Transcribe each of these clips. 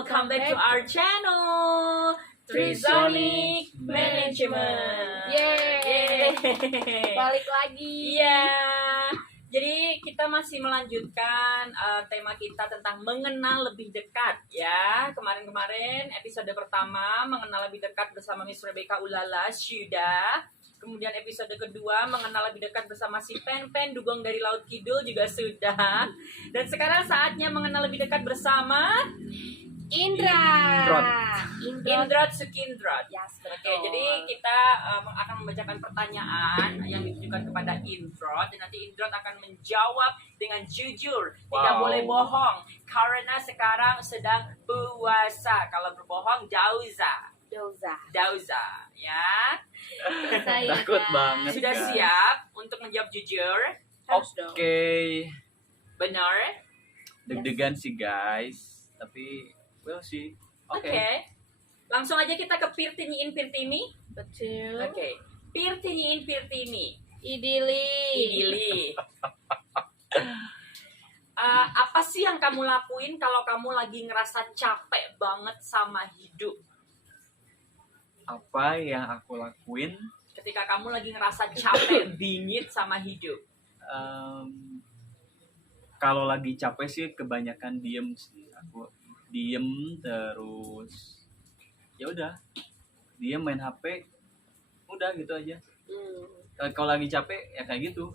welcome back to our channel Trizonic Management. Yeay. Balik lagi. Iya. Jadi kita masih melanjutkan tema kita tentang mengenal lebih dekat ya. Kemarin-kemarin episode pertama mengenal lebih dekat bersama Miss Rebecca Ulala sudah. Kemudian episode kedua mengenal lebih dekat bersama si Pen Dugong dari Laut Kidul juga sudah. Dan sekarang saatnya mengenal lebih dekat bersama Indrat Sukindrat. Yes, Oke, jadi kita akan membacakan pertanyaan yang ditujukan kepada Indrat dan nanti Indrat akan menjawab dengan jujur, tidak boleh bohong karena sekarang sedang puasa. Kalau berbohong dauza ya. Takut banget. Sudah guys. siap untuk menjawab jujur? Oke. Benar? Deg-degan sih guys, tapi we'll see. Oke. Langsung aja kita ke Pirtiniin Pirtini. Betul. Oke. Pirtiniin Pirtini. Idili. Apa sih yang kamu lakuin kalau kamu lagi ngerasa capek banget sama hidup? Apa yang aku lakuin? Ketika kamu lagi ngerasa capek, bingit sama hidup. Kalau lagi capek sih kebanyakan diem sih. Aku diem terus. Ya udah, diem main HP. Udah gitu aja. Kalau lagi capek ya kayak gitu.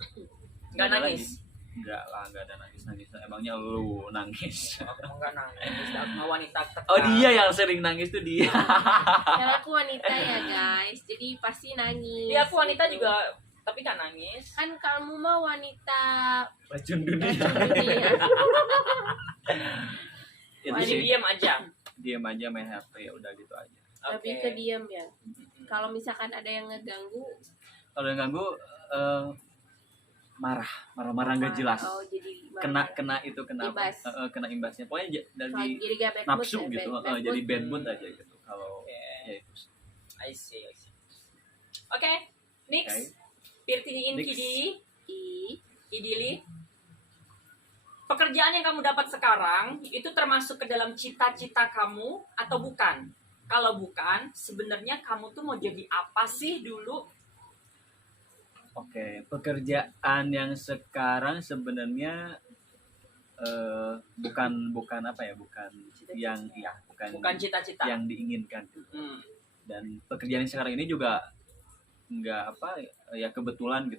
Nggak ada nangis? Enggak lah, enggak ada nangis. Emangnya lu nangis? Aku nggak nangis. Aku wanita tekan. Oh dia yang sering nangis tuh dia. Karena aku wanita ya guys, jadi pasti nangis. Iya, aku wanita gitu. juga, tapi nggak nangis. Kan kamu mah wanita Racun dunia. dunia. Itu Jadi sih, diam aja. diem aja main HP ya udah gitu aja. Lebih ke diam ya. Kalau misalkan ada yang ngeganggu, Kalau yang ganggu marah nggak jelas. Oh, jadi Kena itu kena apa? Imbas. Kena imbasnya. Pokoknya dari jadi gak bad mood nafsu ya, gitu. bad Jadi mood. bad mood aja gitu. Kalau Oke. ya itu. I see. Oke, next. Pirtiniin Next. Idili. Pekerjaan yang kamu dapat sekarang itu termasuk ke dalam cita-cita kamu atau bukan? Kalau bukan, sebenarnya kamu tuh mau jadi apa sih dulu? Oke, pekerjaan yang sekarang sebenarnya bukan apa ya, bukan yang Bukan cita-cita. yang diinginkan. Hmm. Dan pekerjaan yang sekarang ini juga nggak apa ya, kebetulan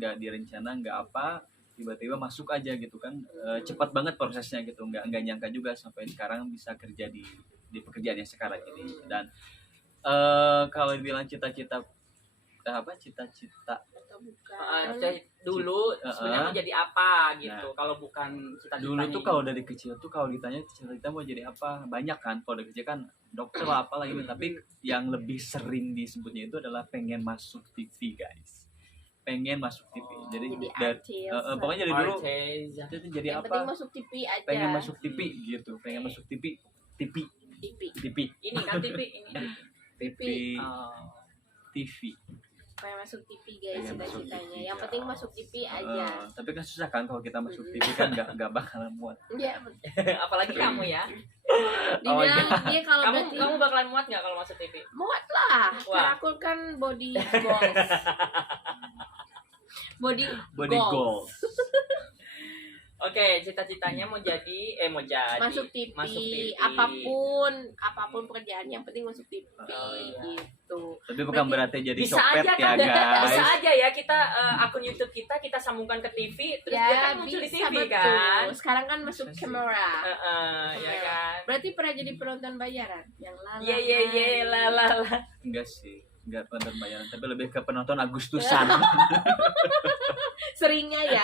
nggak direncana, nggak apa, tiba-tiba masuk aja gitu kan. Cepat banget prosesnya gitu, nggak nyangka juga sampai sekarang bisa kerja di pekerjaan yang sekarang ini. Dan kalau dibilang cita-cita atau bukan. Dulu sebenarnya mau jadi apa gitu? Kalau bukan cita-citanya. dulu tuh kalau dari kecil tuh kalau ditanya cita-cita mau jadi apa, banyak kan. Kalau dari kecil kan dokter lah apalah gitu, tapi yang lebih sering disebutnya itu adalah pengen masuk TV guys, pengen masuk TV. Jadi Jadi artis. pokoknya dari dulu Artis. itu jadi Yang apa, penting masuk TV aja. pengen masuk TV gitu, pengen masuk TV. Ini kan TV ini. Oh. TV. Pengen masuk TV guys, Pengen masuk cita-citanya. TV, Yang ya. penting masuk TV aja. Tapi kan susah kan kalau kita masuk TV kan nggak bakalan muat. Iya. Apalagi kamu ya. Dibilang dia kalau Kamu berarti bakalan muat nggak kalau masuk TV? muat lah. Wah. Karena aku kan body goals. body Goals. Oke, cita-citanya mau jadi masuk TV, Masuk TV. apapun pekerjaan yang penting masuk TV Oh, iya. gitu. Tapi bukan berarti jadi Bisa copet aja ya kan? Bisa guys. aja ya kita akun YouTube kita sambungkan ke TV terus dia kan muncul di TV betul. kan. Sekarang kan masuk Bisa sih. kamera. Ya kan. Berarti pernah jadi penonton bayaran yang lala. Ye la. Enggak sih, enggak penonton bayaran, tapi lebih ke penonton Agustusan. Seringnya ya.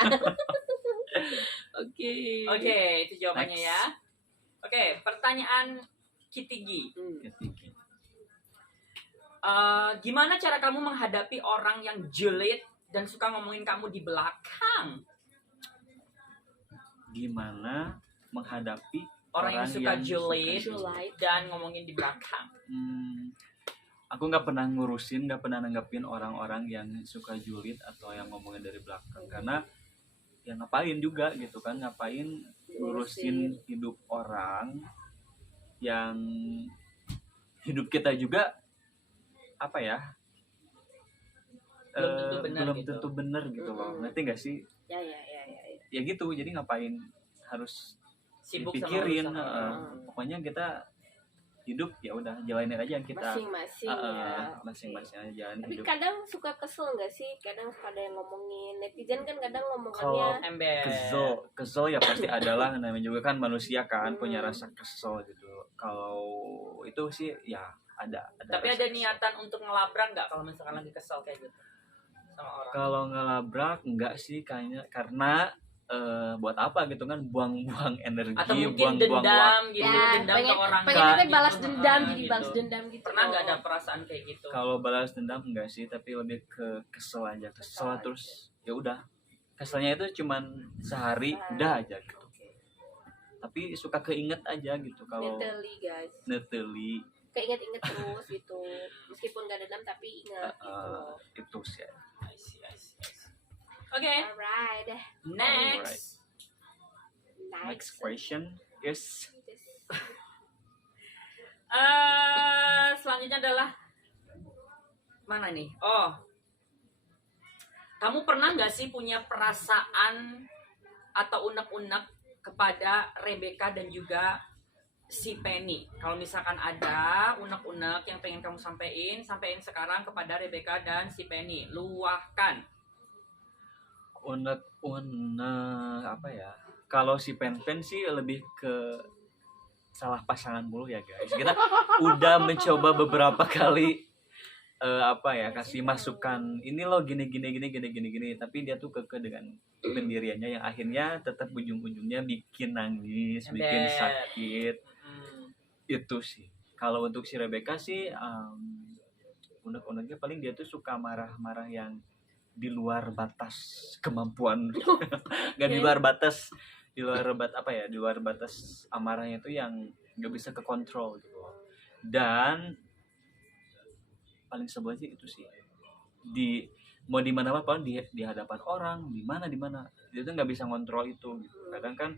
Oke. Oke, itu jawabannya Next. ya. Oke, pertanyaan Kitigi. Gimana cara kamu menghadapi orang yang julid dan suka ngomongin kamu di belakang? Gimana menghadapi Orang yang suka julid Julid. dan ngomongin di belakang. Aku nggak pernah nanggapin orang-orang yang suka julid atau yang ngomongin dari belakang, karena ya ngapain juga gitu kan, ngapain ngurusin hidup orang yang hidup kita juga apa ya, Belum tentu benar belum gitu. tentu benar gitu loh. Ngerti nggak sih? Ya. Ya gitu, jadi ngapain harus Sibuk sama dipikirin. urusan orang. Pokoknya kita hidup ya udah jalanin aja yang kita Masing-masing ya. masing-masing aja jalan Tapi hidup. kadang suka kesel nggak sih? Kadang suka ada yang ngomongin, netizen kan kadang Kalau ngomongannya Ember. kesel ya pasti adalah, namanya juga kan manusia kan, punya Hmm. rasa kesel gitu. Kalau itu sih ya ada Tapi rasa ada kesel. niatan untuk ngelabrak nggak kalau misalkan lagi kesel kayak gitu sama orang? Kalau ngelabrak enggak sih kayaknya, karena buat apa gitu kan, buang-buang energi, Atau mungkin buang-buang dendam waktu. gitu, ya, dendam ke orang pengen lain kita balas gitu. dendam, Heeh, jadi gitu. balas dendam gitu. Pernah nggak ada perasaan kayak gitu? Kalau balas dendam enggak sih, tapi lebih ke kesel aja, Kesel kesel aja. terus ya udah. Keselnya itu cuman sehari Sehari. udah aja gitu. Tapi suka keinget aja gitu kalau Mentally guys, neteli. keinget-inget terus gitu. Meskipun gak dendam tapi ingat gitu loh. Itu sih. I see. Oke, Alright, next. Next question is Selanjutnya adalah mana nih? Oh, kamu pernah nggak sih punya perasaan atau unek-unek kepada Rebecca dan juga si Penny? Kalau misalkan ada unek-unek yang pengen kamu sampein sekarang kepada Rebecca dan si Penny. Luahkan. unek-unek apa ya? Kalau si Pen-Pen sih lebih ke salah pasangan mulu ya guys. Kita udah mencoba beberapa kali apa ya, kasih masukan ini loh gini, tapi dia tuh keke dengan pendiriannya yang akhirnya tetap ujung-ujungnya bikin nangis, bikin Ember. sakit. Hmm. Itu sih. Kalau untuk si Rebecca sih unek-uneknya paling dia tuh suka marah-marah yang di luar batas kemampuan. Nggak di luar batas, di luar batas amarahnya itu yang nggak bisa kekontrol gitu. Dan paling sebel sih itu sih, mau di mana pun, di hadapan orang, di mana dia tuh nggak bisa ngontrol itu gitu. Kadang kan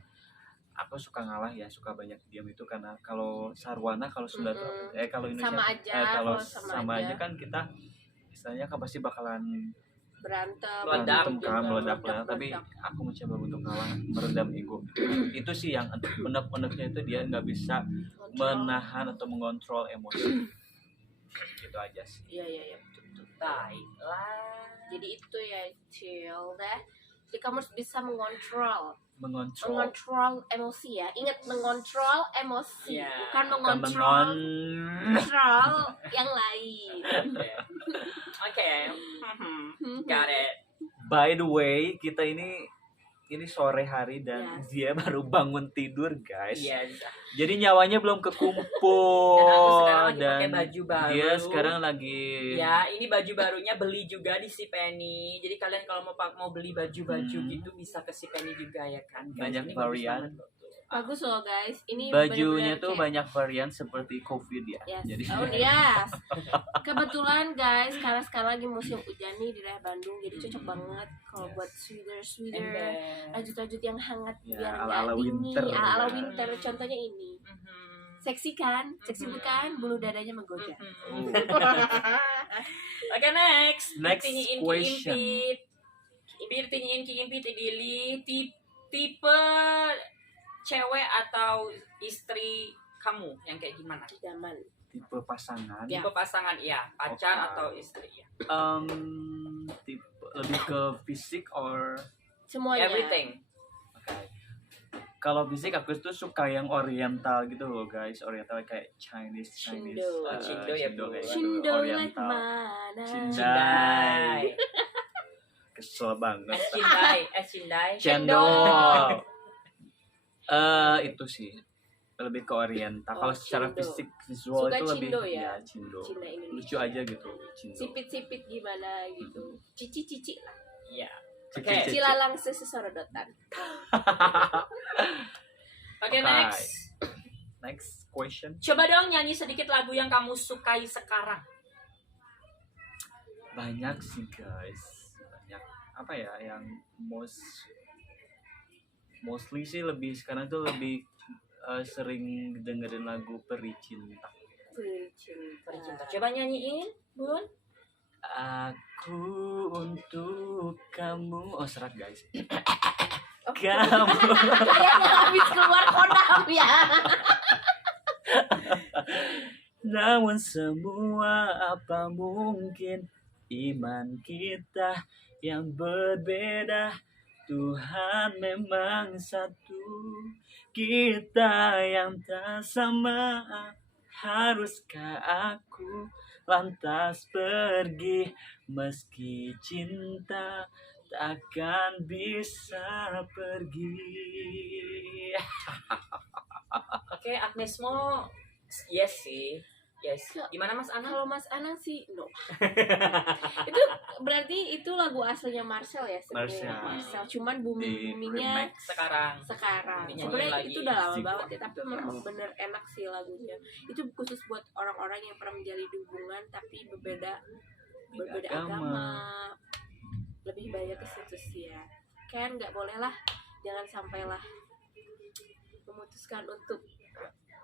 aku suka ngalah ya, suka banyak diam itu, karena kalau Sarwana, kalau Sunda tuh kalau Indonesia Sama aja, kalau kalau sama aja aja. kan kita istilahnya kan pasti bakalan berantem, Meledak. meledak. Tapi aku mencoba untuk ngalah, meredam ego. Itu sih yang unek-uneknya itu, dia nggak bisa menahan atau mengontrol emosi. Gitu aja sih. Iya, betul. Baiklah. Jadi itu ya chill deh. Jadi kamu harus bisa mengontrol emosi ya. Ingat, mengontrol emosi, Iya. bukan mengontrol yang lain. Oke. Got it. By the way, kita ini sore hari dan Yes. dia baru bangun tidur guys. Yes. Jadi nyawanya belum Dan aku kekumpul, sekarang lagi pakai baju baru. dia sekarang lagi Ya, ini baju barunya beli juga di si Penny. Jadi kalian kalau mau beli baju-baju gitu bisa ke si Penny juga ya kan. Guys, Banyak ini bagus varian. banget loh tuh. Bagus loh guys. Ini bajunya bener-bener tuh kayak- banyak varian seperti COVID ya. Yes. Jadi Oh yes. Kebetulan guys, sekarang lagi musim hujan nih di daerah Bandung, jadi cocok banget kalau Yes. buat sweater, Ember. rajut-rajut yang hangat Ya, biar ala-ala nggak dingin. winter. Ala-ala Ya. winter. Contohnya ini. Mhm. Seksi kan? Seksi Mhm. bukan? Bulu dadanya menggoda. Mhm. Oke, next. Next Tinyiin question. Tinyiin Ki Dili, tipe cewek atau istri kamu yang kayak gimana? Zaman. tipe pasangan. Ya. Tipe pasangan iya, pacar Oke. atau istri ya. Tipe lebih ke fisik or Semuanya. Everything. oke. Kalau fisik aku tuh suka yang oriental gitu loh guys, oriental kayak Chinese. Cindo. Cindo ya, Cindo Bu. kayak gitu, Cindo lek oriental. mana? Cindai. Kesel banget. Cindai. Cendol. Itu sih lebih ke oriental. Oh, Kalau secara Cindo. fisik visual Suka itu lebih Cindo ya? Cindo. Cina Indonesia. Lucu aja gitu, Cindo. Sipit-sipit gimana gitu. Cici-cici lah. Iya. Cici, Oke. cici. Cilalang sesorodotan. Oke, Oke. next. Next question. Coba dong nyanyi sedikit lagu yang kamu sukai sekarang. Banyak sih guys, banyak apa ya yang mostly sih lebih sekarang tuh lebih sering dengerin lagu Peri Cinta. Peri Cinta. Peri Cinta. Coba nyanyiin, Bun. Aku untuk kamu. Oh, serak guys. Oh. Kamu. Kayaknya habis keluar kodam ya. Namun semua apa mungkin iman kita yang berbeda. Tuhan memang satu, kita yang tak sama. Haruskah aku lantas pergi meski cinta takkan bisa pergi. Oke, Agnesmo yes sih. Yes. Gimana Mas Anang? Kalau Mas Anang sih no. Itu berarti itu lagu aslinya Marcel ya sebenarnya. Marcel. Cuman Di boomingnya remix. Sekarang. sekarang. Dinyanyiin Sebenarnya lagi. itu udah lama Si banget ya, Bob. tapi memang bener enak sih lagunya. Itu khusus buat orang-orang yang pernah menjalin hubungan tapi berbeda agama. Lebih banyak ke situ sih ya. Kan nggak boleh lah, jangan sampailah memutuskan untuk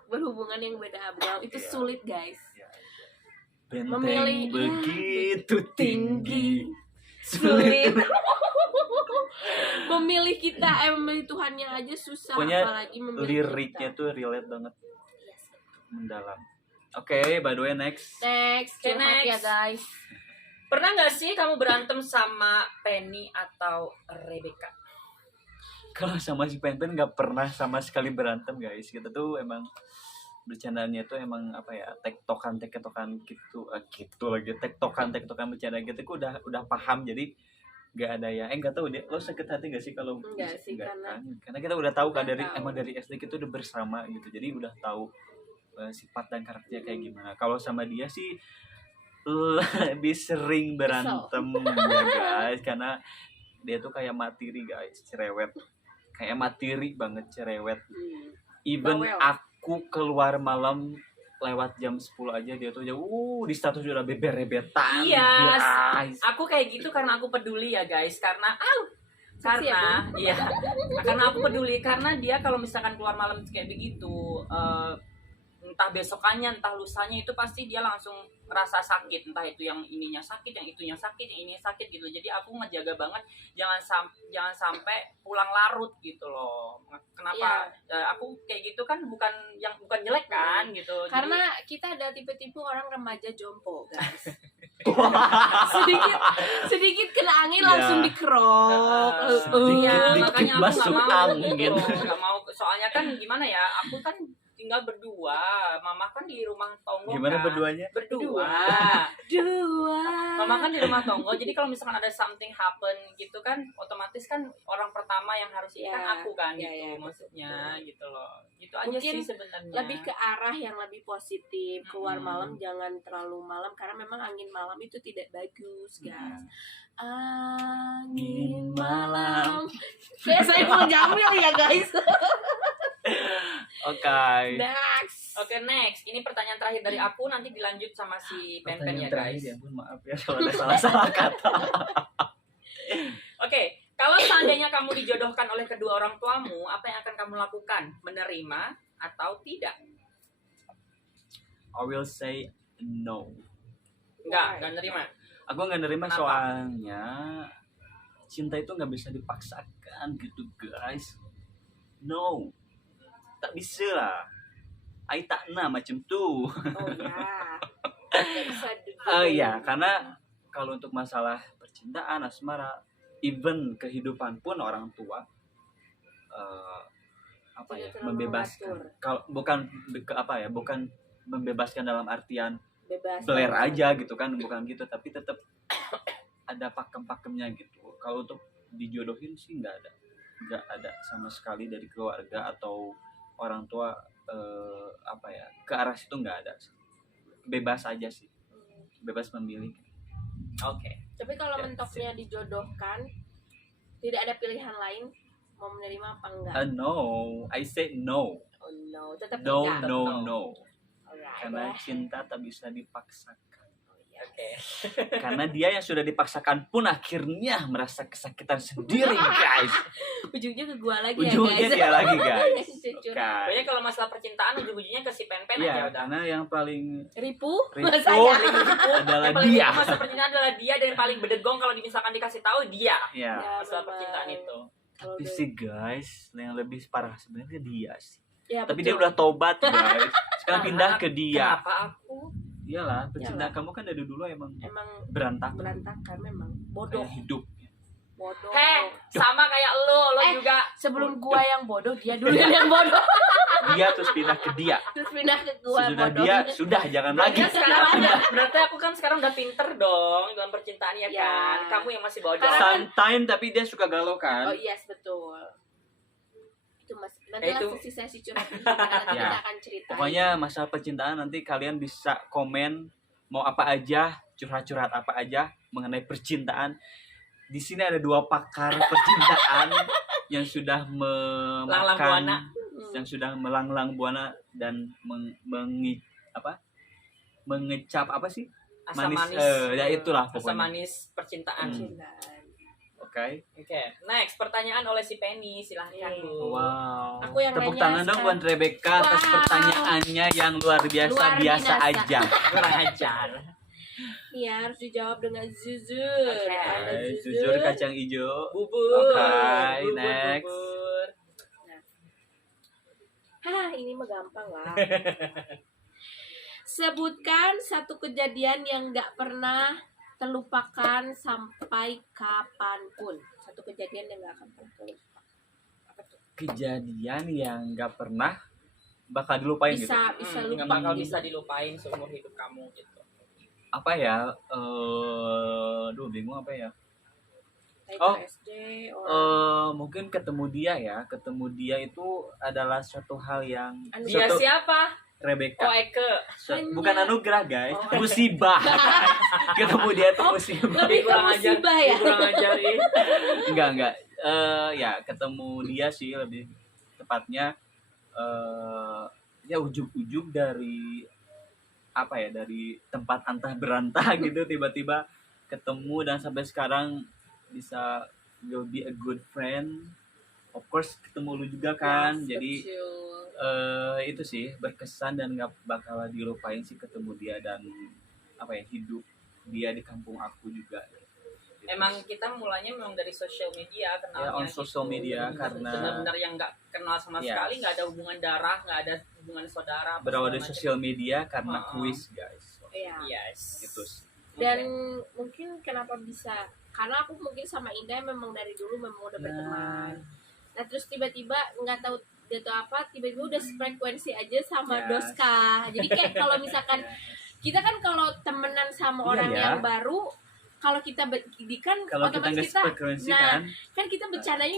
berhubungan yang beda agama. Itu Iya. sulit guys. Benteng Memilih begitu tinggi, sulit. Memilih kita, memilih Tuhannya aja susah, Pokoknya apalagi memilih liriknya kita. tuh relate banget, Yes. mendalam. Oke, by the way next. Next, Oke, curhat ya next. guys. Pernah nggak sih kamu berantem sama Penny atau Rebecca? Kalau sama si Pen nggak pernah sama sekali berantem guys. Kita tuh emang bercandanya tuh emang apa ya, tektokan gitu, gitu lagi tektokan bercanda gitu. Aku udah paham, jadi nggak ada ya. Nggak tahu deh. Lo sakit hati nggak sih kalau Enggak sih, nggak, karena- kan? Karena kita udah tahu kan Udah dari tahu. emang dari SD kita udah bersama gitu. Jadi udah tahu sifat dan karakternya kayak gimana. Kalau sama dia sih lebih sering berantem ya guys, karena dia tuh kayak matiri guys, cerewet, kayak matiri banget, cerewet. Even Bawel. aku keluar malam lewat jam 10 aja dia tuh di status udah beber-bebetan Iya, guys. aku kayak gitu karena aku peduli ya guys, karena Seksi ya, iya, karena aku peduli, karena dia kalau misalkan keluar malam kayak begitu, entah besokannya entah lusanya itu pasti dia langsung rasa sakit, entah itu yang ininya sakit, yang itunya sakit, yang ininya sakit gitu. Jadi aku ngejaga banget jangan sampai pulang larut gitu loh. Kenapa aku kayak gitu kan bukan jelek kan gitu. Jadi- Karena kita ada tipe-tipe orang remaja jompo guys. sedikit kena angin Ya. langsung dikerok. Sedikit Iya, dikit makanya aku nggak masuk mau angin. gitu. Nggak mau, soalnya kan gimana ya, aku kan tinggal berdua, mama kan di rumah tonggo. Gimana kan? berduanya? Berdua. Dua. Mama kan di rumah tonggo, jadi kalau misalkan ada something happen gitu kan, otomatis kan orang pertama yang harus ini kan Ya, aku kan ya, gitu, ya, maksudnya gitu loh. Gitu aja Mungkin sih sebenarnya. Lebih ke arah yang lebih positif. Keluar Mm-mm. malam jangan terlalu malam karena memang angin malam itu tidak bagus guys. Angin malam. Saya mau jamil ya guys. Oke. Next. Oke, next. Ini pertanyaan terakhir dari aku, nanti dilanjut sama si Pen-Pen ya Pertanyaan terakhir guys. ya, ampun, maaf ya kalau ada salah-salah kata. Oke, kalau seandainya kamu dijodohkan oleh kedua orang tuamu, apa yang akan kamu lakukan? Menerima atau tidak? I will say no. Enggak nerima. Aku nggak nerima Kenapa? soalnya cinta itu nggak bisa dipaksakan gitu guys. No, tak bisa lah. Ai tak na macam tu. Oh ya. Nggak bisa Iya, karena kalau untuk masalah percintaan, asmara, even kehidupan pun orang tua apa ya, Tidak terlalu membebaskan. mengatur. Kalau bukan bukan membebaskan dalam artian bebas. beler aja gitu kan, bukan gitu, tapi tetap ada pakem-pakemnya gitu. Kalau untuk dijodohin sih nggak ada sama sekali dari keluarga atau orang tua ke arah situ nggak ada. Bebas aja sih, bebas memilih. Oke. Tapi kalau Ya, mentoknya dijodohkan, tidak ada pilihan lain, mau menerima apa enggak? No, I said no. Oh no, tetap No, enggak. no, No. no. Alright. Karena cinta tak bisa dipaksakan. Ya, Oke. Karena dia yang sudah dipaksakan pun akhirnya merasa kesakitan sendiri, guys. Ujungnya ke gua lagi Ujungnya ya guys. dia lagi, guys. Jujur. Oke. Pokoknya kalau masalah percintaan ujung-ujungnya ke si Pen-Pen aja Iya, udah. karena yang paling Ripu Ripu saya. adalah Yang paling dia. masalah percintaan adalah dia, dan yang paling bedegong kalau misalkan dikasih tahu dia. Ya. Ya, Masalah memang. percintaan itu. Kalau Tapi udah- sih guys, yang lebih parah sebenarnya dia sih. ya, Tapi betul. dia udah tobat, guys. Sekarang pindah ke dia. Kenapa aku? Iyalah, percintaan Iyalah. kamu kan dari dulu emang Emang berantakan berantakan memang. Bodoh. kayak hidup. Bodoh. Sama kayak lo Eh, juga. Sebelum gua yang bodoh, dia dulu yang bodoh. Dia terus pindah ke dia. Terus pindah ke gua Sudah bodoh. dia, sudah jangan lagi. Berarti sekarang berarti aku kan sekarang udah pinter dong dalam percintaan ya Ya. kan. Kamu yang masih bodoh. Karena- Sometime tapi dia suka galau kan. Oh yes, betul. Itu mas. Nanti Itu- langsung sesi curhat nanti kita Ya. akan cerita. Pokoknya masalah percintaan nanti kalian bisa komen mau apa aja, curhat-curhat apa aja mengenai percintaan. Di sini ada 2 pakar percintaan yang sudah Langlang buana. yang sudah melanglang buana dan mengecap apa sih? Asam manis. Ya itulah Asam pokoknya. manis percintaan. Oke. Oke, next pertanyaan oleh si Penny, silahkan Oke. Bu. Wow. Aku yang Tepuk nanya tangan dong sekarang. buat Rebecca atas Wow. pertanyaannya yang luar biasa Luar biasa binasa. aja. Kurang ajar. Iya, harus dijawab dengan jujur. Oke. Anda Jujur kacang hijau. Bubur. Oke, Bubur, next. bubur. Hah, ini mah gampang lah. Sebutkan satu kejadian yang gak pernah terlupakan sampai kapanpun. Satu kejadian yang gak akan pernah terlupakan. Apa tuh? Kejadian yang nggak pernah bakal dilupain gitu. Bisa Nggak lupa. bakal bisa dilupain seumur hidup kamu gitu. Apa ya? Duh bingung apa ya? Entah itu Oh. SD, orang Mungkin ketemu dia ya. Ketemu dia itu adalah suatu hal yang Dia suatu siapa? Rebecca. Oh, Eke. Hanya- Bukan anugerah guys, Oh. musibah. guys. Ketemu dia itu musibah. lebih ke Kurang ajar. musibah ya. Kurang ajar ih. Enggak. Ya ketemu dia sih lebih tepatnya ya ujung-ujung dari apa ya, dari tempat antah berantah gitu tiba-tiba ketemu dan sampai sekarang bisa will be a good friend. Of course ketemu lu juga kan, Yes, jadi betul. itu sih berkesan dan nggak bakal dilupain sih ketemu dia dan apa ya, hidup dia di kampung aku juga. Gitu. Emang kita mulanya memang dari social media kenalnya. Ya, on social media, karena- benar-benar yang nggak kenal sama Yes. sekali, nggak ada hubungan darah, nggak ada hubungan saudara. apa Berawal segala dari macam. sosial media karena Oh. kuis guys. Iya. Yes. Itu sih. Dan mungkin kenapa bisa, karena aku mungkin sama Indah memang dari dulu memang udah berteman. Nah terus tiba-tiba nggak tahu dia tuh apa, tiba-tiba udah frekuensi aja sama Yes. Doska. Jadi kayak kalau misalkan kita kan kalau temenan sama Iya, orang ya. yang baru, kalau kita kan Kalau kita otomatis nggak kita, frekuensi nah, kan, kan kita bercandanya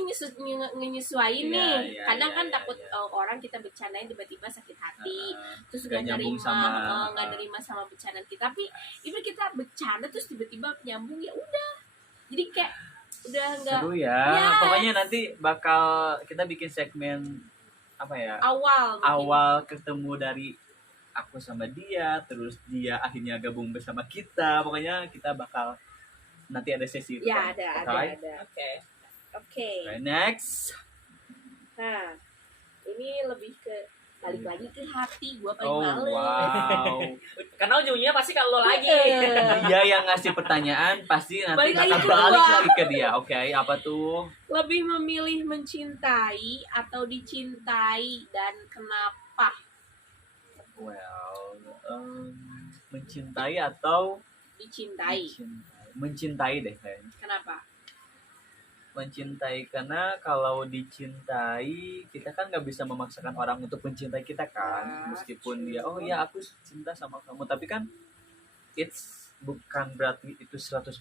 nyesuaiin Iya, nih. iya, Kadang iya, kan iya, takut iya. Orang kita bercandain tiba-tiba sakit hati, terus nggak nggak nyambung nerima, sama- nggak nerima sama bercandaan kita. Tapi itu kita bercanda terus tiba-tiba nyambung, ya udah. Jadi kayak udah nggak seru ya. Yes. Pokoknya nanti bakal kita bikin segmen apa ya? awal. mungkin. Awal ketemu dari aku sama dia, terus dia akhirnya gabung bersama kita. Pokoknya kita bakal nanti ada sesi itu. Ya kan? ada, Oke? ada. Oke. Oke. Oke, next. Nah, ini lebih ke balik lagi ke hati. Gua paling Oh males. wow. Karena ujungnya pasti kalau lo lagi. Dia yang ngasih pertanyaan pasti nanti Balik lagi bakal ke balik gua. lagi ke dia. Oke, apa tuh? Lebih memilih mencintai atau dicintai dan kenapa? Well, mencintai atau Dicintai. mencintai deh kayaknya. Kenapa? Mencintai karena kalau dicintai kita kan nggak bisa memaksakan orang untuk mencintai kita kan, Ya, meskipun true. dia oh ya aku cinta sama kamu, tapi kan it's bukan berarti itu 100%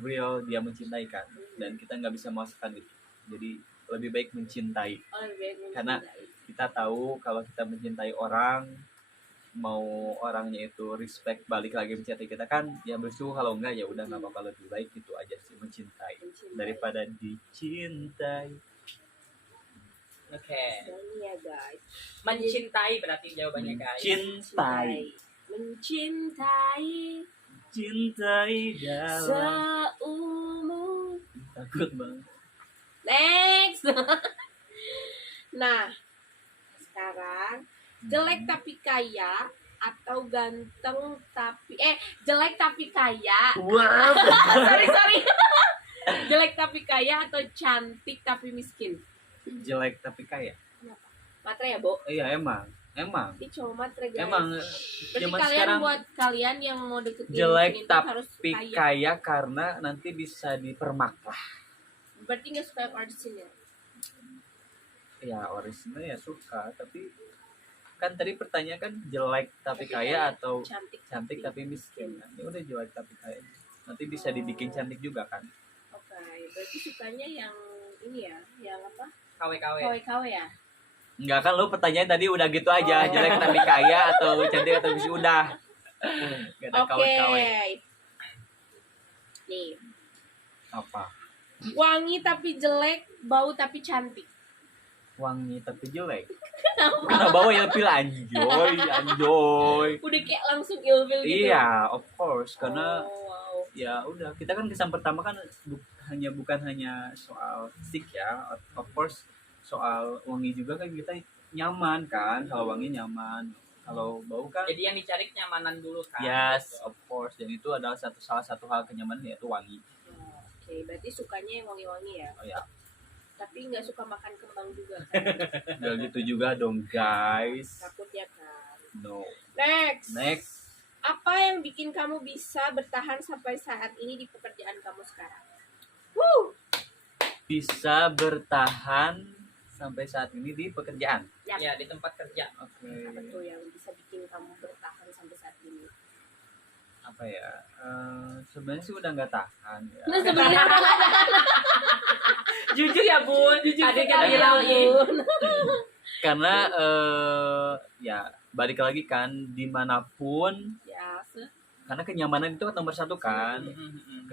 real dia mencintai kan, dan kita nggak bisa memaksakan itu. Jadi lebih baik mencintai. Oh, lebih baik Karena- mencintai. Kita tahu kalau kita mencintai orang, mau orangnya itu respect balik lagi mencintai kita kan, ya bersyukur. Kalau enggak ya udah nggak apa-apa, lebih baik itu aja sih, mencintai Mencintai. daripada dicintai. Oke. Dan ya guys. Mencintai berarti jawabannya guys. Cintai. Mencintai. cintai dalam seumur. takut banget. Next. Nah, sekarang jelek tapi kaya atau ganteng tapi jelek tapi kaya. Wow. sorry. Jelek tapi kaya atau cantik tapi miskin? Jelek tapi kaya. Matre ya, Bo? Iya emang. Ini cowok matre, guys. Emang Berarti zaman kalian sekarang buat kalian yang mau deketin jelek ini tuh harus tapi kaya. kaya karena nanti bisa dipermak lah. Berarti nggak suka yang orisinil. Ya orisinal ya suka, tapi kan tadi pertanyaan kan jelek tapi Tapi kaya atau cantik tapi miskin. Nah, ini udah jelek tapi kaya. Nanti bisa dibikin cantik juga kan. Oke, berarti sukanya yang ini ya, yang apa? KW-KW. KW-KW ya? Enggak kan lo pertanyaan tadi udah gitu aja, Oh. jelek tapi kaya atau cantik atau miskin udah. Gak ada Oke. kawe-kawe. Nih, Apa? wangi tapi jelek, bau tapi cantik. Wangi tapi jelek. Karena bawa ilfil anjoy. Udah kayak langsung ilfil gitu. Iya, of course karena Oh, wow. ya udah kita kan kesan pertama kan bukan hanya soal stick ya, of course soal wangi juga kan kita nyaman kan, kalau wangi nyaman, kalau bau kan Jadi yang dicari kenyamanan dulu kan. yes of course, dan itu adalah salah satu hal kenyamanan yaitu wangi. Oh, oke, berarti sukanya yang wangi-wangi ya. Oh ya, Tapi nggak suka makan kembang juga kan? nggak gitu juga dong guys. Takutnya kan. No. Next. Apa yang bikin kamu bisa bertahan sampai saat ini di pekerjaan kamu sekarang? Woo! Bisa bertahan sampai saat ini di pekerjaan. Ya, di tempat kerja. Oke. Apa tuh yang bisa bikin kamu bertahan sampai saat ini? Apa ya? Sebenarnya sih udah nggak tahan ya. Nah, sebenarnya Jujur ya, Bun. jujur Tadi sekali kita bilang ya, Bun. Karena ya balik lagi kan dimanapun, Ya, karena kenyamanan itu kan nomor satu kan. Mm-mm.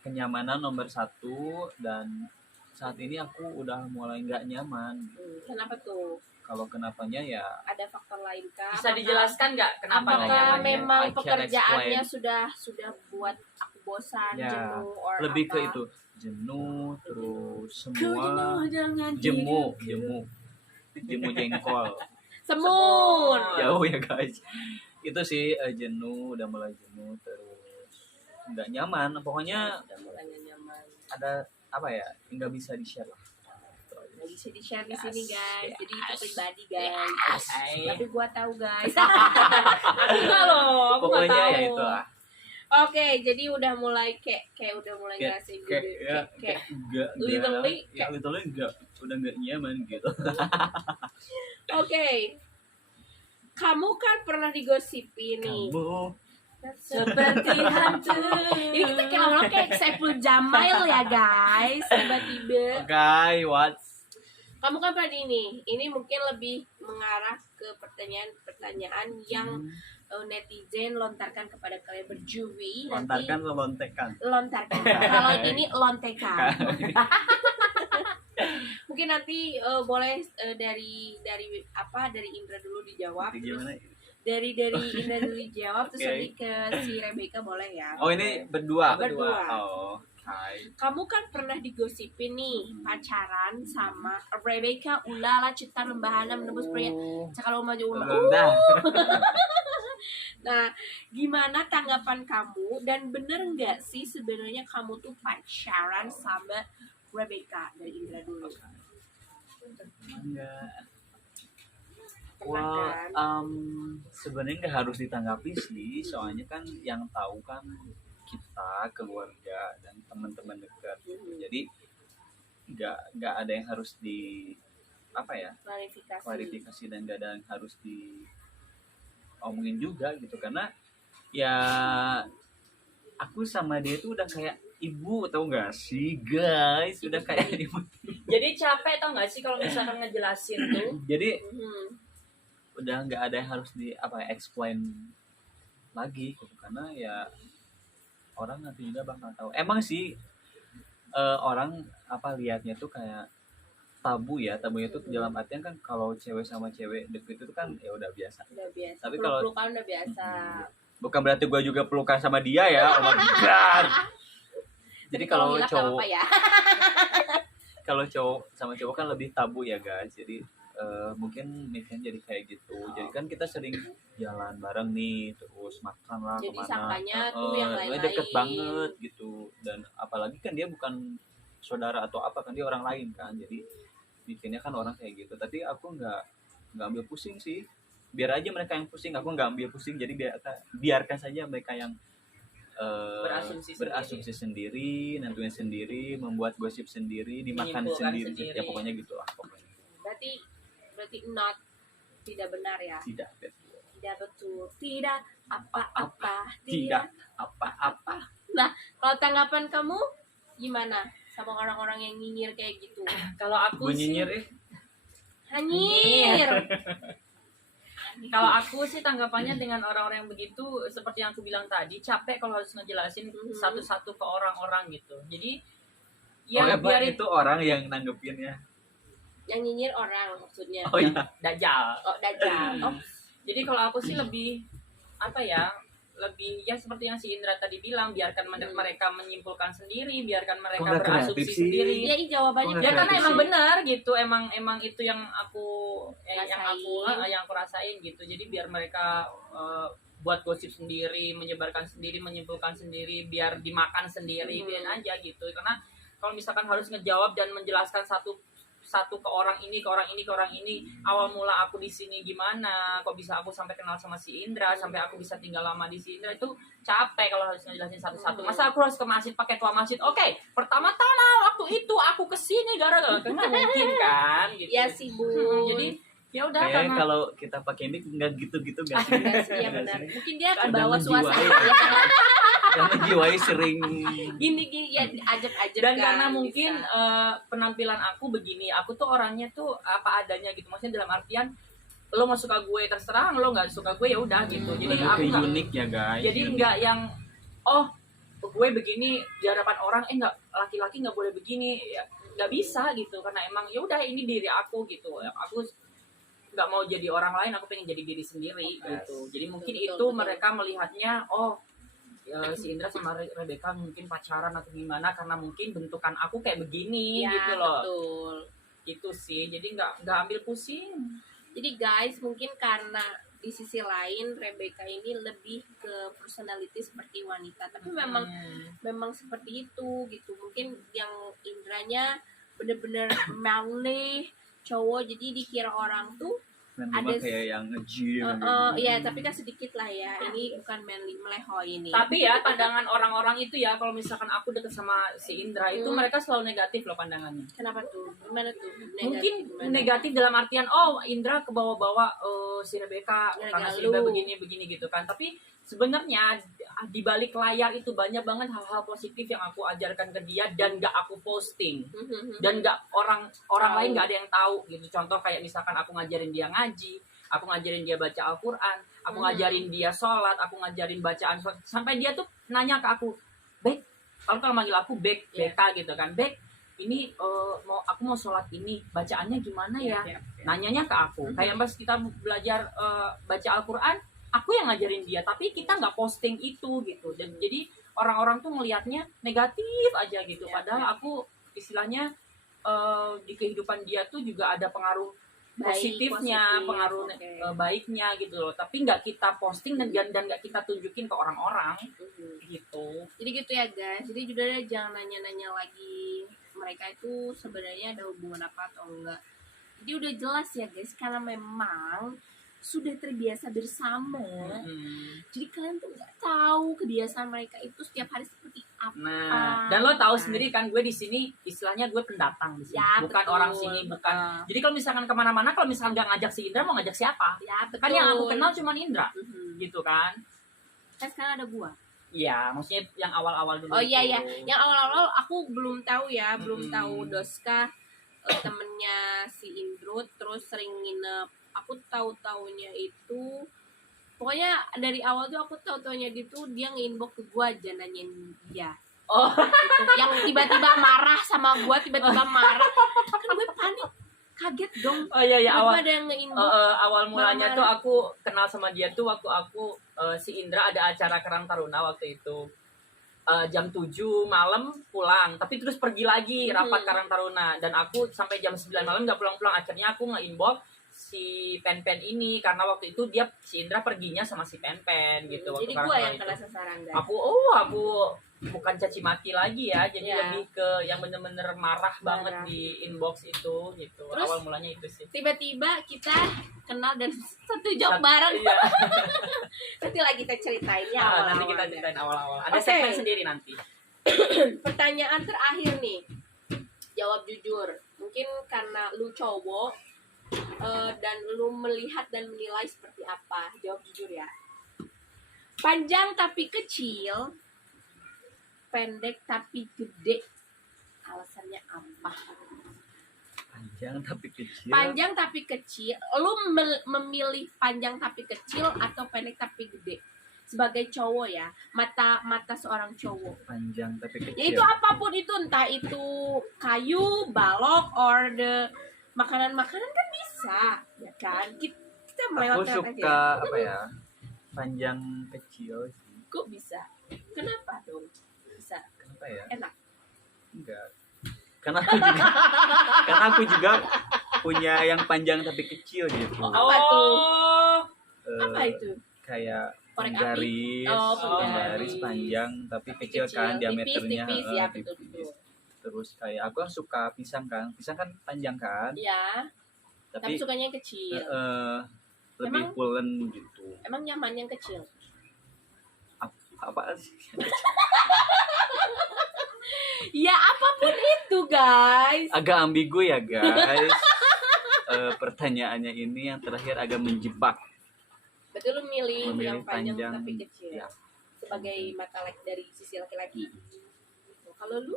Kenyamanan nomor satu, dan saat ini aku udah mulai nggak nyaman. Kenapa tuh? Kalau kenapanya ya Ada faktor lain kah? Bisa dijelaskan nggak kenapa nggak Apakah nyaman? memang I can pekerjaannya explain. sudah buat aku bosan, Ya, jenuh, or lebih apa? ke itu jenuh, terus Ku jenuh semua dengan jemu hidupku. jengkol. Semut. Jauh ya guys, itu sih jenuh, udah mulai jenuh, terus nggak nyaman, pokoknya Udah mulai nggak nyaman. ada apa ya, nggak bisa di share lah. Nggak bisa di share di Yes, sini guys. yes. Jadi itu pribadi guys. Hai. Tapi gua tahu guys. Aku nggak loh, aku nggak Pokoknya tahu. ya itulah. Oke, jadi udah mulai kayak udah mulai Kayak ngerasain kayak gitu. ya, kayak nggak literally ya literally nggak, udah nggak nyaman gitu. Oke. Kamu kan pernah digosipin nih. Kamu Seperti hantu. Ini kita kayak lama kayak Saiful Jamail ya guys. Tiba-tiba. okay, what? Kamu kan pernah ini mungkin lebih mengarah ke pertanyaan-pertanyaan yang netizen lontarkan kepada kalian berjui. Lontarkan atau lontekan? Lontarkan. Kalau ini lontekan. Mungkin nanti boleh dari Indra dulu dijawab. Gimana? Dari Indra dulu dijawab terus Oke. nanti ke si Rebecca boleh ya. Oh ini berdua. Berdua. Oh, okay. Kamu kan pernah digosipin nih pacaran sama Rebecca Ulala Cipta Lembahana menembus pria cakal maju. Udah. Nah, gimana tanggapan kamu dan bener nggak sih sebenarnya kamu tuh pacaran sama Rebecca? Dari Indra dulu. Enggak. Pernah Well, kan? sebenarnya nggak harus ditanggapi sih, soalnya kan yang tahu kan kita, keluarga dan teman-teman dekat. Jadi nggak ada yang harus di apa ya, klarifikasi, dan nggak ada yang harus diomongin juga gitu, karena ya aku sama dia tuh udah kayak ibu, tau gak sih guys, udah kayak ibu. Jadi capek tau nggak sih kalau misalkan ngejelasin tuh? Jadi Mhm. udah nggak ada yang harus explain lagi gitu, karena ya orang nanti juga bakal tahu. Emang sih orang lihatnya tuh kayak tabunya tuh dalam artian kan kalau cewek sama cewek deket itu kan ya udah biasa. Udah biasa. Tapi kalau- Peluk-pelukan udah biasa. bukan berarti gue juga pelukan sama dia ya. Oh my god. Jadi kalau ngilang nggak cowok apa-apa ya. kalau cowok sama cowok kan lebih tabu ya guys. Jadi mungkin mikirnya jadi kayak gitu. Jadi kan kita sering jalan bareng nih, terus makan lah Jadi kemana. sangkanya tuh yang lain-lain. Deket banget gitu. Dan apalagi kan dia bukan saudara atau apa kan, dia orang lain kan. Jadi mikirnya kan orang kayak gitu. Tapi aku nggak ambil pusing sih. Biar aja mereka yang pusing, aku nggak ambil pusing. Jadi biarkan saja mereka yang berasumsi sendiri, nentuin sendiri, membuat gosip sendiri, dimakan Menyimpulkan sendiri. sendiri. Ya pokoknya gitulah pokoknya. Berarti not tidak benar ya. Tidak betul. Tidak betul. Tidak apa-apa. Tidak apa-apa. Kalau tanggapan kamu gimana sama orang-orang yang nyinyir kayak gitu? Kalau aku Gue sih, nyinyir Nyinyir. kalau aku sih tanggapannya dengan orang-orang yang begitu, seperti yang aku bilang tadi, capek kalau harus ngejelasin satu-satu ke orang-orang gitu. Jadi ya oh, biar itu orang yang nanggepinnya. Yang nyinyir orang maksudnya. Oh iya. dajal. Oh, dajal. Oh, Jadi kalau aku sih lebih apa ya? Lebih ya seperti yang si Indra tadi bilang, biarkan mereka menyimpulkan sendiri, biarkan mereka Kok nggak berasumsi kreatif sih? sendiri. iya jawabannya. Oh, Ya kreatif karena emang sih. benar gitu, emang itu yang aku Rasain. yang aku rasain gitu. Jadi biar mereka buat gosip sendiri, menyebarkan sendiri, menyimpulkan sendiri, biar dimakan sendiri, biarin aja gitu. Karena kalau misalkan harus ngejawab dan menjelaskan satu ke orang ini, ke orang ini, ke orang ini, awal mula aku di sini gimana, kok bisa aku sampai kenal sama si Indra, sampai aku bisa tinggal lama di si Indra, itu capek kalau harus ngejelasin satu-satu. Masa aku harus ke masjid pakai ketua masjid? Oke, pertama-tama waktu itu aku kesini gara-gara, kan nggak mungkin kan gitu. Iya sih, Bu. Jadi ya udah Kayaknya karena kalau kita pakai mic nggak gitu-gitu nggak sih? Iya sih, iya benar. Mungkin dia ke Kadang bawah menjiwai. suasana ya. Yang menjiwai sering. Gini ya ajak-ajak dan kan, karena mungkin bisa. penampilan aku begini, aku tuh orangnya tuh apa adanya gitu, maksudnya dalam artian lo mau suka gue terserah, lo nggak suka gue ya udah gitu. Jadi Lebih aku ke nggak, unik ya guys. jadi unik. nggak yang oh gue begini di hadapan orang, nggak, laki-laki nggak boleh begini ya, nggak bisa gitu, karena emang ya udah ini diri aku gitu. Aku nggak mau jadi orang lain, aku pengen jadi diri sendiri gitu. Jadi mungkin Betul, itu betul. mereka melihatnya oh ya, si Indra sama Rebecca mungkin pacaran atau gimana karena mungkin bentukan aku kayak begini Ya, gitu loh. betul. Itu sih, jadi nggak ambil pusing. Jadi guys, mungkin karena di sisi lain Rebecca ini lebih ke personality seperti wanita, tapi memang seperti itu gitu. Mungkin yang Indranya bener-bener manly cowok, jadi dikira orang tuh Dan ada cuma kayak yang nge-gym. ya tapi kan sedikit lah ya, ini bukan manly melehoy ini. Tapi ya pandangan orang-orang itu ya, kalau misalkan aku deket sama si Indra itu mereka selalu negatif loh pandangannya. Kenapa tuh? Gimana tuh? Mungkin gimana? negatif dalam artian oh Indra kebawa-bawa si Rebecca karena si Indra Galau. begini gitu kan. Tapi sebenarnya di balik layar itu banyak banget hal-hal positif yang aku ajarkan ke dia dan gak aku posting. Dan nggak orang Tahu. lain nggak ada yang tahu gitu. Contoh kayak misalkan aku ngajarin dia ngaji, aku ngajarin dia baca Al-Quran, aku ngajarin dia sholat, aku ngajarin bacaan sholat, sampai dia tuh nanya ke aku, Bek, kalau manggil aku Bek, Beka gitu kan, Bek, ini aku mau sholat ini, bacaannya gimana ya? Nanyanya ke aku. Kayak pas kita belajar baca Al-Quran, aku yang ngajarin dia, tapi kita nggak posting itu gitu. Dan jadi orang-orang tuh ngelihatnya negatif aja gitu. Padahal aku istilahnya di kehidupan dia tuh juga ada pengaruh positifnya, positif, pengaruh oke. baiknya gitu loh. Tapi nggak kita posting dan nggak kita tunjukin ke orang-orang gitu. Jadi gitu ya guys. Jadi juga jangan nanya-nanya lagi mereka itu sebenarnya ada hubungan apa atau enggak. Jadi udah jelas ya guys, karena memang sudah terbiasa bersama. Jadi kalian tuh nggak tahu kebiasaan mereka itu setiap hari seperti apa. Nah, dan lo tahu sendiri kan gue di sini istilahnya gue pendatang di sini, Ya, bukan betul. orang sini, bukan. Jadi kalau misalkan kemana-mana, kalau misalkan nggak ngajak si Indra, mau ngajak siapa? Ya betul. Kan yang aku kenal cuma Indra, gitu kan? Kan sekarang ada gua. Iya, maksudnya yang awal-awal dulu. Oh iya itu. ya, yang awal-awal aku belum tahu ya, belum tahu Doska temennya si Indrut, terus sering nginep. Aku tahu-taunya itu, pokoknya dari awal tuh aku tahu-taunya dia nge-inbox ke gua aja nanyain dia. Oh, Gitu. Yang tiba-tiba marah sama gua, tiba-tiba marah. Kan gue panik. kaget dong. Oh iya ya, Kenapa awal ada yang nge-inbox? awal mulanya Marah-marah. tuh aku kenal sama dia tuh waktu aku si Indra ada acara Karang Taruna waktu itu. Jam 7 malam pulang, tapi terus pergi lagi rapat Karang Taruna, dan aku sampai jam 9 malam nggak pulang-pulang. Akhirnya aku nge-inbox si Pen karena waktu itu si Indra perginya sama si Pen gitu waktu Jadi Karang gua Taruna yang itu. kena sasaran, guys. Aku bukan caci maki lagi ya, jadi Iya. lebih ke yang bener-bener marah banget Marah. di inbox itu gitu. Terus? Awal mulanya itu sih. Tiba-tiba kita kenal dan satu job bareng. Iya. Nanti lagi kita ceritain ya. Nanti awal-awal kita ya. ceritain awal-awal. Ada Oke. segmen sendiri nanti. Pertanyaan terakhir nih, jawab jujur. Mungkin karena lu cowok dan lu melihat dan menilai seperti apa. Jawab jujur ya. Panjang tapi kecil, pendek tapi gede. Alasannya apa? Panjang tapi kecil. Panjang tapi kecil. Lu memilih panjang tapi kecil atau pendek tapi gede? Sebagai cowok ya, mata seorang cowok. Panjang tapi kecil. Ya itu apapun itu, entah itu kayu, balok, or the makanan-makanan kan bisa, ya kan? Kita Aku melewatkan suka aja. apa ya? Panjang kecil sih. Kok bisa? Kenapa dong? Bisa. Kenapa ya? Enak. Enggak. Karena aku juga punya yang panjang tapi kecil gitu. Oh, apa tuh? Eh, Apa itu? Kayak Korek api? penggaris, Oh, penggaris panjang tapi kecil kan diameternya. tipis, eh, ya tipis. betul-betul. Terus kayak aku kan suka pisang kan. Pisang kan panjang kan, Ya, tapi tapi sukanya yang kecil. lebih Emang? pulen gitu. Emang nyaman yang kecil? Apa sih? Ya apapun itu, guys. Agak ambigu ya guys. Pertanyaannya ini yang terakhir agak menjebak. Betul, lu milih Memilih yang panjang, panjang, tapi kecil. ya. Sebagai mata like dari sisi laki-laki. Kalau lu?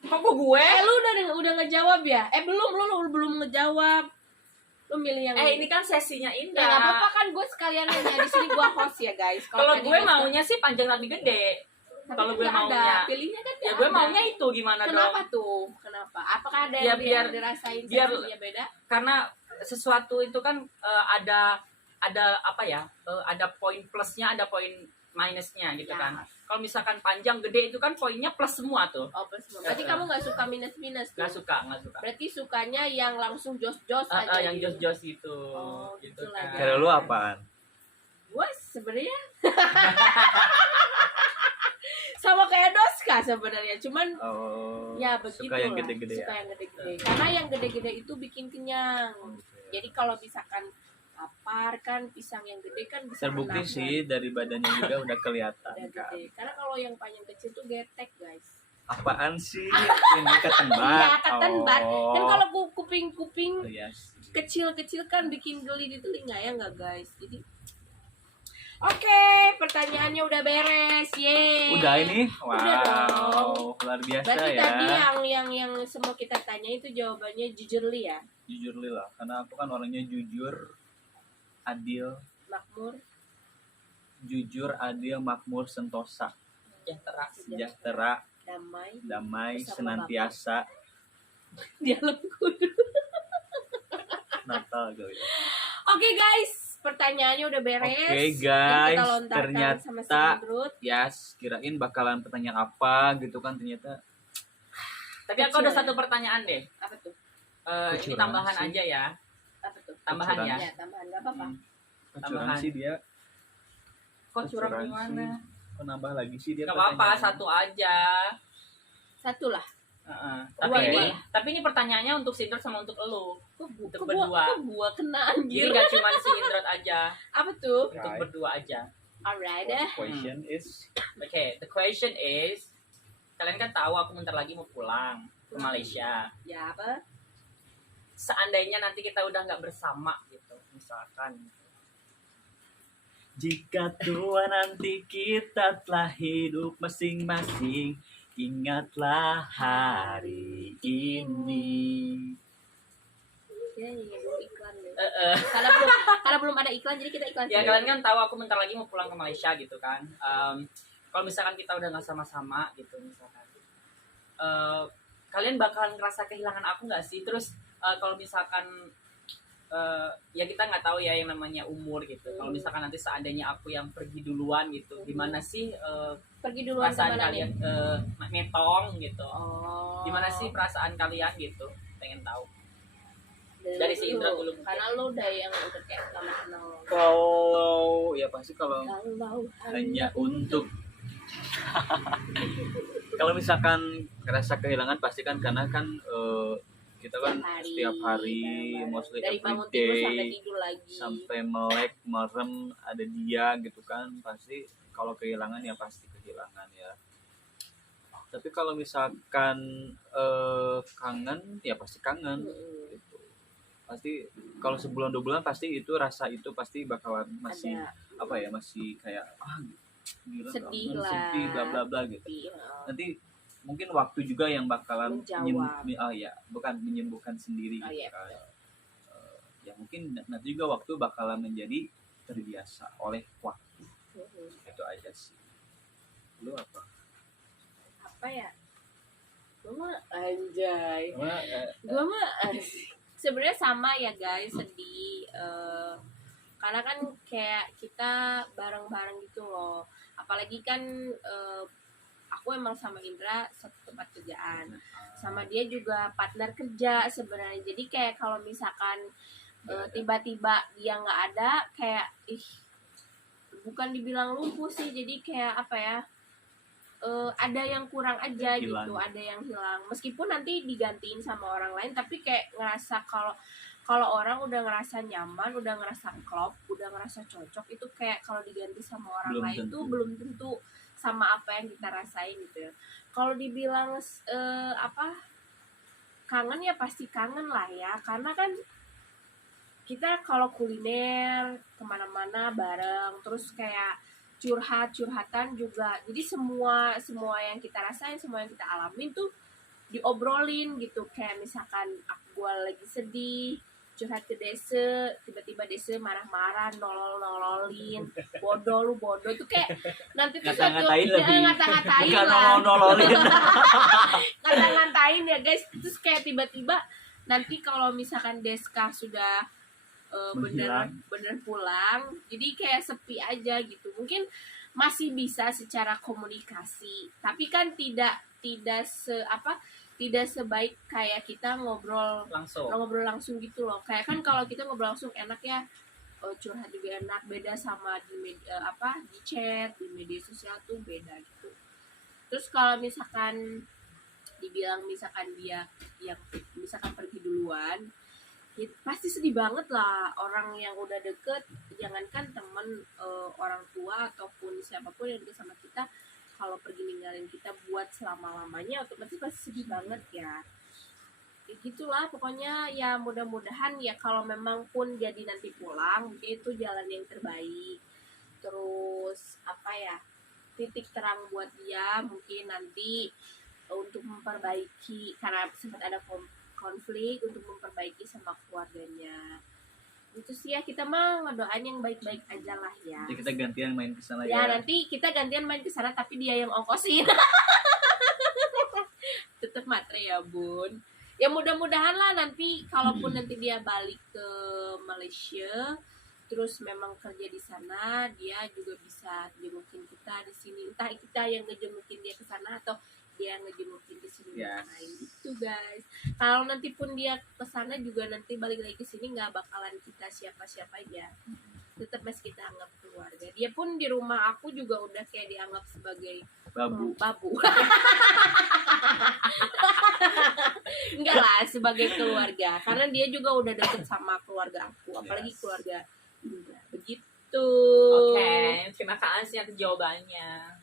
Kok gue? Lu udah ngejawab ya? Belum ngejawab. Lu milih yang Ini kan sesinya Ya Indra. nggak apa-apa kan, gue sekalian nanya di sini, gue host ya guys. Kalau tadi gue host- maunya sih panjang tapi gede. tapi kalau gue nggak ada. maunya. Pilihnya kan Ya nggak gue ada. maunya itu gimana Kenapa dong? tuh? Kenapa? Apakah ada Ya, yang biar- dirasain biar- sensasinya beda? Karena sesuatu itu kan ada apa ya? Ada poin plusnya, ada poin minusnya gitu Ya. kan. Kalau misalkan panjang gede itu kan poinnya plus semua tuh. Oh, plus semua. Berarti kamu nggak suka minus-minus tuh? Nggak suka. Berarti sukanya yang langsung jos-jos aja. Yang gitu. jos-jos itu. Oh, gitu gitu lah, kan. guys. Kalau lu apaan? Gue sebenarnya sama kayak Doska sebenarnya, cuman Oh, ya begitu suka yang lah. gede-gede ya. Suka yang gede-gede. Karena yang gede-gede itu bikin kenyang. Jadi kalau misalkan lapar kan, pisang yang gede kan bisa Terbukti menambah. sih dari badannya juga udah kelihatan Udah kan. gede. Karena kalau yang panjang kecil tuh getek, guys. Apaan sih? Ini ketembat. Iya, ketembat. Oh. Dan kalau kuping-kuping Oh, iya sih. kecil-kecil kan bikin geli di telinga, ya nggak guys? Jadi oke, pertanyaannya udah beres. Yeay. Udah ini? Wow. Udah dong. Luar biasa Berarti ya. tadi yang semua kita tanya itu jawabannya jujurly ya, Jujur lila, karena aku kan orangnya jujur, adil, makmur, makmur, sentosa, Sejahtera. sejahtera, damai, damai, Bersama senantiasa, dialog kudu. Natal gitu. Oke guys, pertanyaannya udah beres. Oke, Dan guys, kita lontarkan ternyata- sama Sindrut. Yes, kirain bakalan pertanyaan apa gitu kan, ternyata Tapi aku ada satu pertanyaan deh. Apa tuh? Ini Kecurangan tambahan sih. aja ya. Apa tuh? Tambahan Kecurangan. ya. Ya, tambahan nggak apa-apa. curang Tambahan. sih dia. Kok curang Kecurangan gimana? sih. Kok nambah lagi sih dia? Gak apa-apa, pertanyaannya? satu aja. Satu lah. Tapi Oke. ini pertanyaannya untuk Sindrot sama untuk elu. Untuk Kok berdua. gua kena Jadi anjir. gak cuma si Indrot aja, Apa tuh? untuk berdua aja. Alright The deh. question is Oke, the question is, kalian kan tahu aku bentar lagi mau pulang ke Malaysia. Ya apa? Seandainya nanti kita udah nggak bersama gitu, misalkan. jika tua nanti kita telah hidup masing-masing, ingatlah hari ini. Ya, dulu iklan deh. Eh, Karena belum ada iklan, jadi kita iklan. Ya sendiri. kalian kan tahu aku bentar lagi mau pulang ke Malaysia gitu kan. Kalau misalkan kita udah nggak sama-sama gitu misalkan, kalian bakalan ngerasa kehilangan aku nggak sih? Terus kalau misalkan ya kita nggak tahu ya yang namanya umur gitu. Kalau misalkan nanti seandainya aku yang pergi duluan gitu, gimana sih Pergi duluan perasaan kemana kalian nih? metong gitu? Oh. Gimana sih perasaan kalian gitu? Pengen tahu. Dari Dari si Indra dulu mungkin. Karena lu udah yang udah kayak lama kenal. Kalau ya pasti kalau Kalau hanya untuk kalau misalkan ngerasa kehilangan pasti kan karena kan kita kan setiap hari mostly dari every bangun tidur sampai day tidur lagi. sampai melek merem ada dia gitu kan, pasti kalau kehilangan ya pasti kehilangan ya. Tapi kalau misalkan kangen ya pasti kangen gitu. Pasti kalau sebulan 2 bulan pasti itu rasa itu pasti bakalan masih Ada apa ya, masih kayak gila, sedih kangen, lah. sedih bla bla bla gitu. Sedih, Nanti mungkin waktu juga yang bakalan menjawab. bukan menyembuhkan sendiri Oh, gitu iya, kan. Ya mungkin nanti juga waktu bakalan menjadi terbiasa oleh waktu. Itu aja sih. Lu apa? Apa ya? Gue mah anjay. Gua, Gue mah sebenarnya sama ya guys, sedih. Karena kan kayak kita bareng-bareng gitu loh. Apalagi kan aku emang sama Indra satu tempat kerjaan, sama dia juga partner kerja sebenarnya. Jadi kayak kalau misalkan tiba-tiba dia nggak ada, kayak bukan dibilang lumpuh sih, jadi kayak apa ya, ada yang kurang aja hilang. gitu, ada yang hilang. Meskipun nanti digantiin sama orang lain, tapi kayak ngerasa kalau orang udah ngerasa nyaman, udah ngerasa klop, udah ngerasa cocok, itu kayak kalau diganti sama orang Belum lain tentu. tuh belum tentu sama apa yang kita rasain gitu ya. Kalau dibilang kangen ya pasti kangen lah ya, karena kan kita kalau kuliner kemana-mana bareng, terus kayak curhatan juga, jadi semua yang kita rasain, semua yang kita alamin tuh diobrolin gitu. Kayak misalkan gue lagi sedih, curhat ke Dese, tiba-tiba Dese marah-marah, nololin, bodoh lu bodoh, itu kayak nanti tuh Ngata-ngatain lebih. ngata-ngatain Bukan lah, nololin. ngata-ngatain ya guys. Terus kayak tiba-tiba nanti kalau misalkan Deska sudah bener pulang, jadi kayak sepi aja gitu. Mungkin masih bisa secara komunikasi, tapi kan tidak sebaik kayak kita ngobrol langsung gitu loh. Kayak kan kalau kita ngobrol langsung enak ya, curhat juga enak, beda sama di di chat, di media sosial tuh beda gitu. Terus kalau misalkan dibilang misalkan dia yang misalkan pergi duluan, ya pasti sedih banget lah. Orang yang udah deket, jangankan temen, orang tua ataupun siapapun yang deket sama kita, kalau pergi ninggalin kita buat selama-lamanya, otomatis pasti sedih banget ya. Ya gitulah pokoknya. Ya mudah-mudahan ya kalau memang pun jadi nanti pulang, mungkin itu jalan yang terbaik. Terus apa ya, titik terang buat dia mungkin nanti untuk memperbaiki, karena sempat ada konflik, untuk memperbaiki sama keluarganya. Itu sih ya, kita mah ngedoain yang baik-baik aja lah ya. Nanti kita gantian main ke sana Ya nanti kita gantian main ke sana, tapi dia yang ongkosin. Tetep matre ya bun. Ya mudah-mudahan lah nanti kalaupun nanti dia balik ke Malaysia, terus memang kerja di sana, dia juga bisa jengukin kita di sini. Entah kita yang ngejengukin dia ke sana atau dia ngejengukin di sini. Yes. Itu guys. Kalau nanti pun dia ke sana juga nanti balik lagi ke sini, nggak bakalan kita siapa-siapa aja. Tetap masih kita anggap keluarga. Dia pun di rumah aku juga udah kayak dianggap sebagai babu. Enggak lah, sebagai keluarga. Karena dia juga udah deket sama keluarga aku, apalagi keluarga Indra. Begitu. Oke, terima kasih atas jawabannya.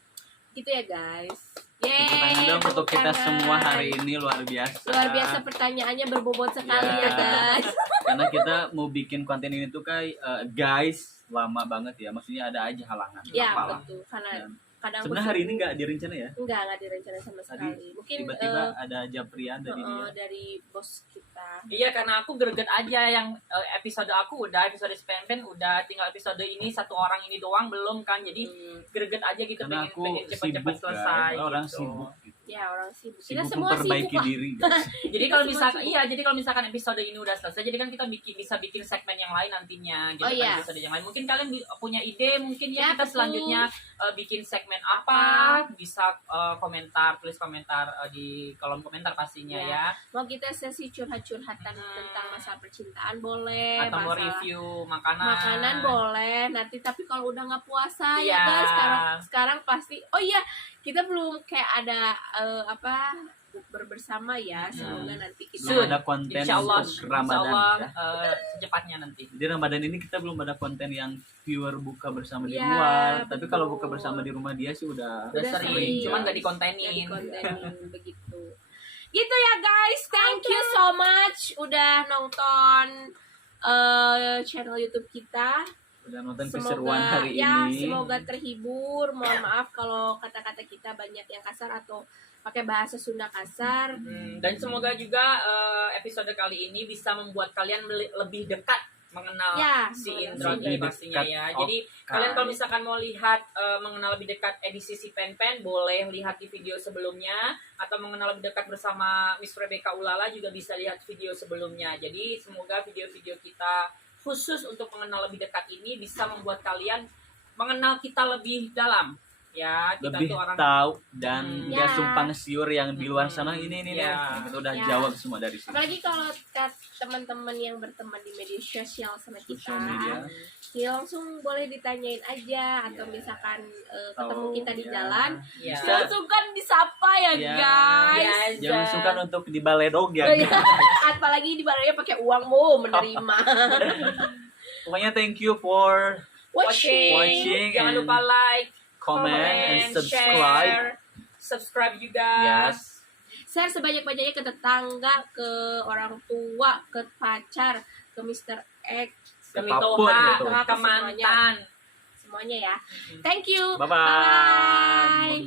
Gitu ya guys. Tepuk tangan dong untuk kita semua hari ini, luar biasa. Luar biasa, pertanyaannya berbobot sekali ya guys. Karena kita mau bikin konten ini tuh kayak guys lama banget ya, maksudnya ada aja halangan. Ya apalah. betul, karena Dan kadang sebenarnya hari ini nggak direncana ya, nggak direncana sama sekali. Mungkin tiba-tiba ada japrian dari dia. dari bos kita. Iya, karena aku greget aja yang episode aku udah, episode Spenpen udah, tinggal episode ini satu orang ini doang belum kan, jadi greget aja gitu, Karena aku pengen cepet-cepet sibuk selesai kan, orang gitu. sibuk gitu. Ya, orang sibuk. Kita Sibuk semua sibuk memperbaiki lah. diri, guys. Jadi Kita kalau semua misalkan sibuk. jadi kalau misalkan episode ini udah selesai, jadi kan kita bisa bikin segmen yang lain nantinya gitu Oh, kan, iya. episode yang lain. Mungkin kalian punya ide mungkin Ya, kita betul. selanjutnya bikin segmen apa, bisa tulis komentar di kolom komentar pastinya Ya. ya. Mau kita sesi curhat-curhatan tentang masalah percintaan boleh, Atau mau masalah review makanan. makanan boleh. Nanti tapi kalau udah nggak puasa Iya. ya guys, sekarang pasti. Oh iya, kita belum kayak ada bersama ya. Semoga nanti kita Belum ada konten Insyaallah, untuk Ramadan ya. secepatnya nanti. Jadi Ramadan ini kita belum ada konten yang viewer buka bersama di Ya, luar. Tapi kalau betul. buka bersama di rumah dia sih udah Udah sering, cuman Nggak gak dikontenin. dikontenin begitu. Gitu ya guys, thank you so much udah nonton channel YouTube kita. udah nonton keseruan hari ya, ini. semoga terhibur. Mohon maaf kalau kata-kata kita banyak yang kasar atau pakai bahasa Sunda kasar. Dan semoga juga episode kali ini bisa membuat kalian lebih dekat mengenal Ya, si mengenal Indro si ini Indro. pastinya ya. Dekat, Jadi kalian kalau misalkan mau lihat mengenal lebih dekat edisi si Pen boleh lihat di video sebelumnya, atau mengenal lebih dekat bersama Miss Rebecca Ulala juga bisa lihat video sebelumnya. Jadi semoga video-video kita khusus untuk mengenal lebih dekat ini bisa membuat kalian mengenal kita lebih dalam. Ya, kita lebih tuh orang tahu dan nggak Ya. sumpang siur yang di luar sana ini Ya. kita udah Ya. jawab semua dari sini. Apalagi kalau teman-teman yang berteman di media sosial sama kita, Sosial media. ya langsung boleh ditanyain aja atau Ya. misalkan ketemu Tahu, kita di ya. jalan, ya. langsung kan disapa ya Ya. guys. Jangan suka untuk dibaledog ya. Oh, iya. Apalagi di barangnya pakai uang mau menerima. Pokoknya thank you for Watching Jangan and lupa like, comment and subscribe. Subscribe juga. Yes. Share sebanyak-banyaknya ke tetangga, ke orang tua, ke pacar, ke Mr. X, Ke Apapun Mitoha, itu. ke mantan. semuanya ya. Thank you. Bye bye.